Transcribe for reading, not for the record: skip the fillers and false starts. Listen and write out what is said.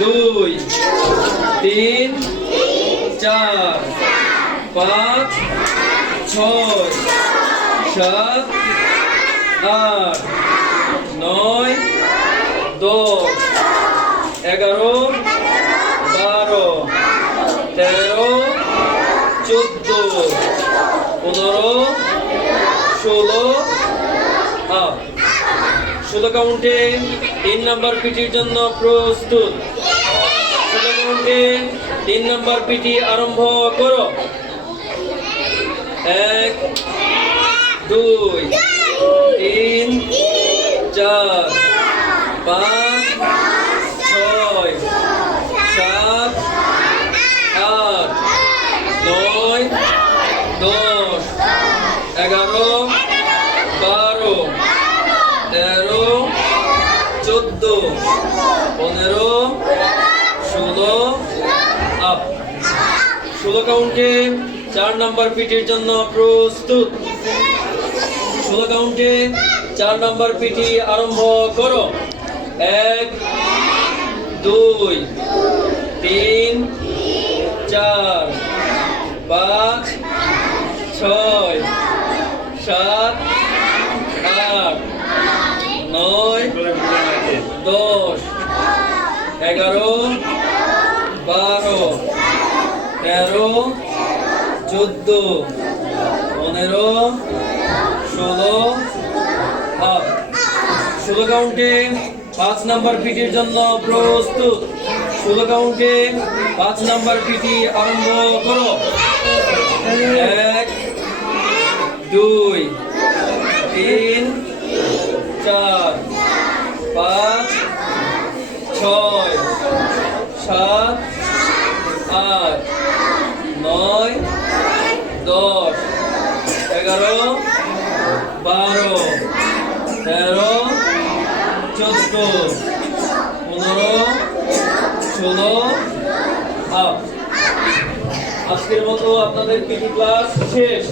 দুই, তিন, চার, পাঁচ, ছয়, সাত, আট, নয়, 10, 11, 12, 13, 14, 15, 16, আপ। 16 কাউন্টে 3 নাম্বার পিটির জন্য প্রস্তুত। 16 কাউন্টে 3 নাম্বার পিটি আরম্ভ করো। 1, 2, 3, 4, 5, 6, 7, 8, 9, 10, 11, 12, 13, 14, 15, 16, আপ। 16 কাউন্টে 4 নাম্বার পিটির জন্য প্রস্তুত। 16 কাউন্টে 4 নাম্বার পিটি আরম্ভ করো। 1, 2, 3, 4, 5, 6, 7, 8, 9, 10, 11, 12, 13, 14, 15, 16, আপ। 16 কাউন্টে 5 নাম্বার পিটির জন্য প্রস্তুত। 16 কাউন্টে 5 নাম্বার পিটি আরম্ভ করো। 1, 2, 3, 4, 5, 6, 7, 8, 9, 10, 11, 12, 13, 14, 15, 16, আপ। আজকের মতো আপনাদের পিটি ক্লাস শেষ।